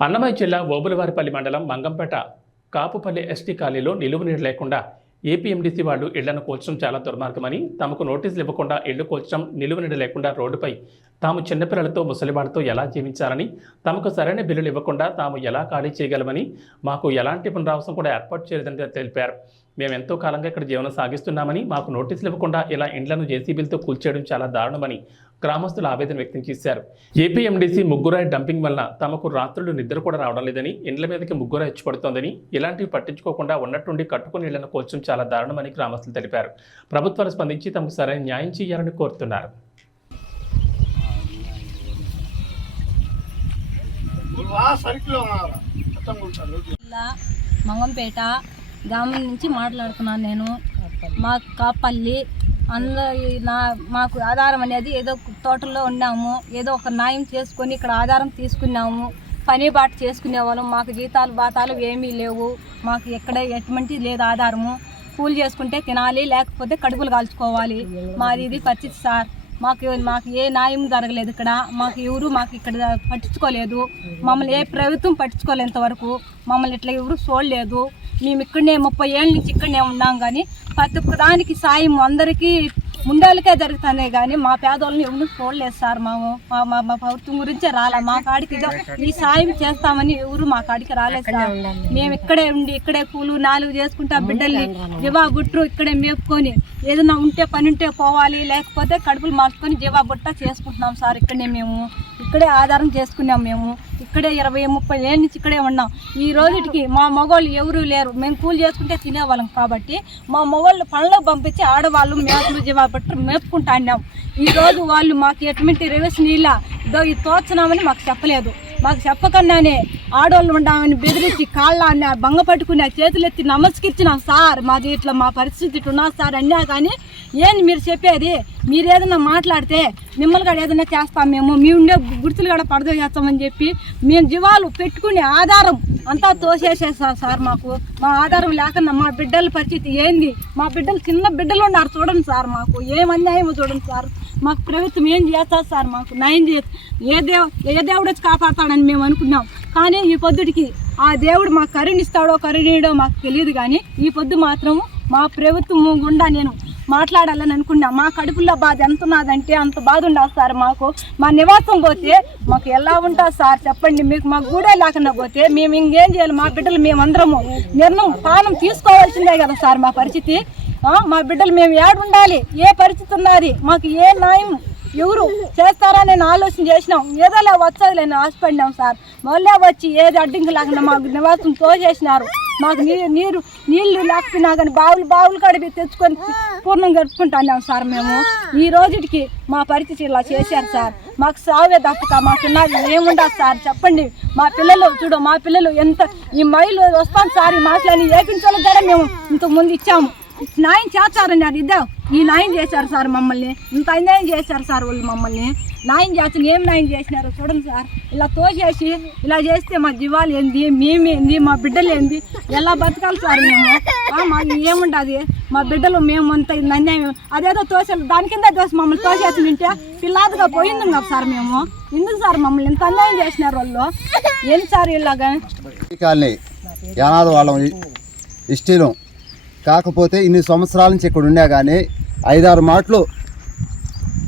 అన్నమయ్య జిల్లా ఓబులవారిపల్లి మండలం మంగంపేట కాపుపల్లి ఎస్టీ కాలనీలో నిలువునీరు లేకుండా ఏపీఎండీసీ వాళ్ళు ఇళ్ళను కూల్చడం చాలా దుర్మార్గమని తమకు నోటీసులు ఇవ్వకుండా ఇళ్ళు కూల్చడం నిలువ లేకుండా రోడ్డుపై తాము చిన్నపిల్లలతో ముసలివాడితో ఎలా జీవించాలని తమకు సరైన బిల్లులు ఇవ్వకుండా తాము ఎలా ఖాళీ చేయగలమని మాకు ఎలాంటి పునరావాసం కూడా ఏర్పాటు చేయలేదని తెలిపారు. మేము ఎంతో కాలంగా ఇక్కడ జీవనం సాగిస్తున్నామని మాకు నోటీసులు ఇవ్వకుండా ఇలా ఇండ్లను జేసీబీలతో కూల్చేయడం చాలా దారుణమని గ్రామస్తులు ఆవేదన వ్యక్తం చేశారు. ఏపీఎండీసీ ముగ్గురాయి డంపింగ్ వలన తమకు రాత్రులు నిద్ర కూడా రావడం లేదని ఇండ్ల మీదకి ముగ్గుర పడుతోందని ఇలాంటివి పట్టించుకోకుండా ఉన్నట్టుండి కట్టుకుని ఇళ్ళను కూల్చడం చాలా దారుణమని గ్రామస్తులు తెలిపారు. ప్రభుత్వాలు స్పందించి తమకు సరైన న్యాయం చేయాలని కోరుతున్నారు. మంగంపేట గ్రామం నుంచి మాట్లాడుతున్నాను నేను. మా కాపల్లి అందరి నా మాకు ఆధారం అనేది ఏదో తోటల్లో ఉన్నాము. ఏదో ఒక న్యాయం చేసుకొని ఇక్కడ ఆధారం తీసుకున్నాము. పని బాట చేసుకునే వాళ్ళం. మాకు జీతాలు బాతాలు ఏమీ లేవు. మాకు ఎక్కడ ఎటువంటి లేదు ఆధారము. కూలి చేసుకుంటే తినాలి లేకపోతే కడుపులు కాల్చుకోవాలి. మాది ఇది పరిస్థితి సార్. మాకు మాకు ఏ న్యాయం జరగలేదు ఇక్కడ. మాకు ఎవరు మాకు ఇక్కడ పట్టించుకోలేదు. మమ్మల్ని ఏ ప్రభుత్వం పట్టించుకోలేదు ఇంతవరకు మమ్మల్ని ఇట్లా ఎవరు చూడలేదు. మేము ఇక్కడనే ముప్పై ఏళ్ళ నుంచి ఇక్కడనే ఉన్నాం కానీ ప్రతి ఒక్క దానికి సాయం అందరికీ ముండాలకే జరుగుతుంది కానీ మా పేదోళ్ళని ఎవరు చూడలేదు సార్ మేము. మా మా మా ప్రభుత్వం గురించే రాలే. మా కాడికి ఈ సాయం చేస్తామని ఎవరు మా కాడికి రాలేదు సార్. మేము ఇక్కడే ఉండి ఇక్కడే కూలు నాలుగు చేసుకుంటా బిడ్డల్ని జివా బుట్టు ఇక్కడే మేపుకొని ఏదైనా ఉంటే పని ఉంటే పోవాలి లేకపోతే కడుపులు మార్చుకొని జీవాబుట్ట చేసుకుంటున్నాం సార్. ఇక్కడనే మేము ఇక్కడే ఆధారం చేసుకున్నాం మేము. ఇక్కడే ఇరవై ముప్పై ఏళ్ళ నుంచి ఇక్కడే ఉన్నాం. ఈ రోజుకి మా మగవాళ్ళు ఎవరూ లేరు. మేము కూలి చేసుకుంటే తినేవాళ్ళం కాబట్టి మా మగవాళ్ళు పనులకు పంపించి ఆడవాళ్ళు మేకలు జీవాపట్టు మేపుకుంటా అన్నాం. ఈరోజు వాళ్ళు మాకు ఎటువంటి రివర్స్ నీళ్ళ ఇదో ఇది తోచనామని మాకు చెప్పలేదు. మాకు చెప్పకుండానే ఆడవాళ్ళు ఉండామని బెదిరించి కాళ్ళ అన్న బంగ పట్టుకుని ఆ చేతులు ఎత్తి నమస్కరించినాం సార్ మాది ఇట్లా మా పరిస్థితి ఇట్లా ఉన్నా సార్ అన్నా కానీ ఏంది మీరు చెప్పేది? మీరు ఏదైనా మాట్లాడితే మిమ్మల్ని కూడా ఏదైనా చేస్తాం మేము. మీ ఉండే గుర్తులు కూడా పడదో చేస్తామని చెప్పి మేము జీవాలు పెట్టుకునే ఆధారం అంతా తోసేసేసారు సార్ మాకు. మా ఆధారం లేకుండా మా బిడ్డల పరిస్థితి ఏంది? మా బిడ్డలు చిన్న బిడ్డలు ఉన్నారు చూడండి సార్ మాకు. ఏం అన్యాయమో చూడండి సార్. మాకు ప్రభుత్వం ఏం చేస్తారు సార్? మాకు నయం చే ఏ దేవు ఏ దేవుడు వచ్చి కాపాడతాడని మేము అనుకున్నాం. కానీ ఈ పొద్దుటికి ఆ దేవుడు మాకు కరుణిస్తాడో కరుణీయడో మాకు తెలియదు కానీ ఈ పొద్దు మాత్రము మా ప్రభుత్వం గుండా నేను మాట్లాడాలని అనుకున్నా. మా కడుపులో బాధ ఎంత ఉన్నదంటే అంత బాధ ఉండదు సార్ మాకు. మా నివాసం పోతే మాకు ఎలా ఉంటుంది సార్ చెప్పండి. మీకు మాకు గూడే లేకుండా పోతే మేము ఇంకేం చేయాలి? మా బిడ్డలు మేమందరము నిర్ణయం పానం తీసుకోవాల్సిందే కదా సార్ మా పరిస్థితి. మా బిడ్డలు మేము ఏడు ఉండాలి. ఏ పరిస్థితి ఉన్నది? మాకు ఏ న్యాయం ఎవరు చేస్తారా నేను ఆలోచన చేసినాం. ఏదోలా వచ్చేదిలే నేను ఆశపడినాం సార్. మళ్ళీ వచ్చి ఏది అడ్డింకి లేకుండా మాకు నివాసం తోసేసినారు. మాకు నీరు నీరు నీళ్ళు లేకపోయినా కానీ బావులు బావులు కడిపి తెచ్చుకొని పూర్ణం గడుపుకుంటున్నాం సార్ మేము. ఈ రోజుకి మా పరిస్థితి ఇలా చేశారు సార్. మాకు సావే తప్పక మాకున్నది ఏముండదు సార్. చెప్పండి. మా పిల్లలు చూడు మా పిల్లలు ఎంత ఈ మైలు వస్తాను సార్. ఈ మాటలని ఏపించాలి కూడా మేము. ఇంతకుముందు ఇచ్చాము. న్యాయం చేస్తారండి అది ఇద్దాం ఈ న్యాయం చేశారు సార్ మమ్మల్ని. ఇంత అన్యాయం చేశారు సార్ వాళ్ళు మమ్మల్ని. న్యాయం చేసిన ఏం న్యాయం చేసినారు చూడండి సార్. ఇలా తోసేసి ఇలా చేస్తే మా జీవాలు ఏంది మేమేంది మా బిడ్డలు ఏంది? ఎలా బతకాలి సార్ మేము? మాకు ఏముండదు. మా బిడ్డలు మేము అంత ఇంత అన్యాయం. అదేదో తోసేది దాని కింద తోసి మమ్మల్ని తోసేసి నింటే పిల్లాదుగా పోయింది కదా సార్ మేము. ఎందుకు సార్ మమ్మల్ని ఇంత అన్యాయం చేసినారు వాళ్ళు? ఏం సార్ ఇలాగా? కాలనీ యానాది వాళ్ళం కాకపోతే ఇన్ని సంవత్సరాల నుంచి ఇక్కడ ఉన్నా కానీ ఐదారు మాటలు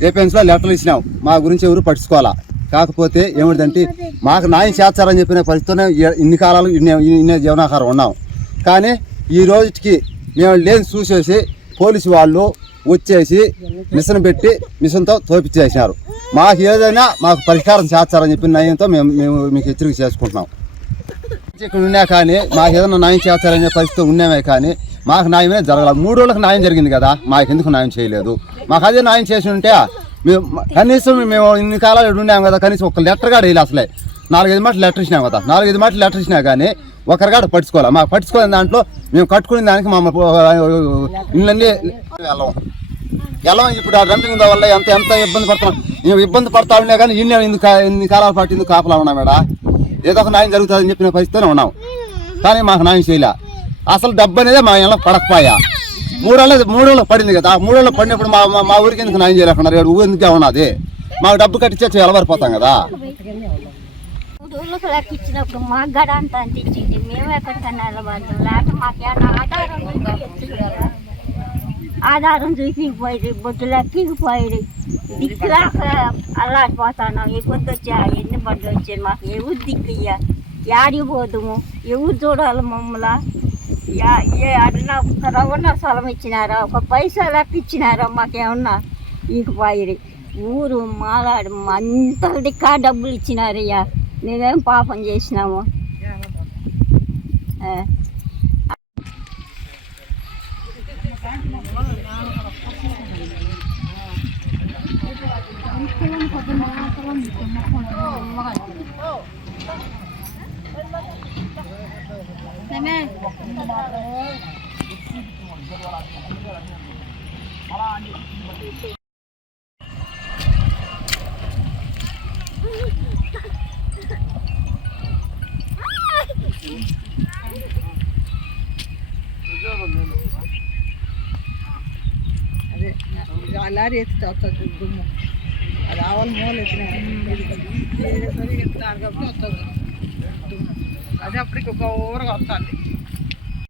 ఏపీఎన్స్లో లెటర్లు ఇచ్చినాం. మా గురించి ఎవరు పట్టించుకోవాలా? కాకపోతే ఏమిటంటే మాకు న్యాయం చేస్తారని చెప్పిన పరిస్థితిలో ఇన్ని కాలాలు ఇన్ని జీవనాహారం ఉన్నాం. కానీ ఈ రోజుకి మేము లేని చూసేసి పోలీసు వాళ్ళు వచ్చేసి మిషన్ పెట్టి మిషన్తో తోపించేసినారు మాకు ఏదైనా మాకు పరిష్కారం చేస్తారని చెప్పిన నయంతో మేము మేము మీకు హెచ్చరిక చేసుకుంటున్నాం. ఇక్కడ ఉన్నా కానీ మాకు ఏదైనా న్యాయం చేస్తారనే పరిస్థితి ఉన్నామే కానీ మాకు న్యాయమే జరగాలి. మూడు రోజులకు న్యాయం జరిగింది కదా మాకు ఎందుకు న్యాయం చేయలేదు? మాకు అదే న్యాయం చేసి ఉంటే మేము కనీసం మేము ఇన్ని కాలాలు ఉన్నాము ఉన్నాం కదా కనీసం ఒక లెటర్ కాడ వేయాలి అసలే. నాలుగైదు మాటలు లెటర్ ఇచ్చినాం కదా నాలుగైదు మాటలు లెటర్ ఇచ్చినా కానీ ఒకరి కాడ పట్టుకోవాలి మాకు పట్టుకోని దాంట్లో మేము కట్టుకునే దానికి మా ఇళ్ళన్నీ వెళ్ళం. వెళ్ళం ఇప్పుడు ఆ డంపింగ్ వల్ల ఎంత ఎంత ఇబ్బంది పడుతున్నాం? మేము ఇబ్బంది పడతా ఉన్నా కానీ ఇన్ని ఇన్ని కాలాల పాటు ఇందుకు కాపలా ఉన్నాం మేడా. ఏదో ఒక న్యాయం జరుగుతుందని చెప్పిన పరిస్థితిలో ఉన్నాం. కానీ మాకు న్యాయం చేయలే. అసలు డబ్బు అనేది మా ఇళ్ళకి పడకపోయా. మూడేళ్ళ మూడేళ్ళు పడింది కదా ఆ మూడేళ్ళు పడినప్పుడు మా మా- మా ఊరికి ఎందుకు న్యాయం చేయలేకున్నారు ఊరు ఎందుకే ఉన్నది? మాకు డబ్బు కట్టించే ఎలవరిపోతాం కదా. ఊర్లకు లెక్క ఇచ్చినప్పుడు మాకు గడ అంత అంత మేము ఎక్కడికైనా వెళ్ళబడ్డాం లేకపోతే మాకేమన్నా ఆధారం ఉందా? ఆధారం చూపించిపోయి బొట్టు లెక్కిపోయి దిక్కులాక అల్లాడిపోతాను ఏ పొద్దు వచ్చా ఎన్ని బడ్లు వచ్చాయి మాకు? ఎవరు దిక్కు ఇయ్య? యాడికి పోదుము? ఎవరు చూడాలి మమ్మల్ని? యా ఏ స్థలం ఇచ్చినారా? ఒక పైసా లెక్క ఇచ్చినారా? మాకేమన్నా? పాయిరి ఊరు మాలాడు అంత దిక్కా డబ్బులు ఇచ్చినారయ్యా. మేమేం పాపం చేసినాము ఆ. అదే లారీ ఎత్తుతా వస్తుంది దుమ్ము. అది ఆవల మూల ఎత్తిన కాబట్టి వస్తుంది. దుమ్ము. అది అప్పటికి ఒక ఊరగా వస్తుంది.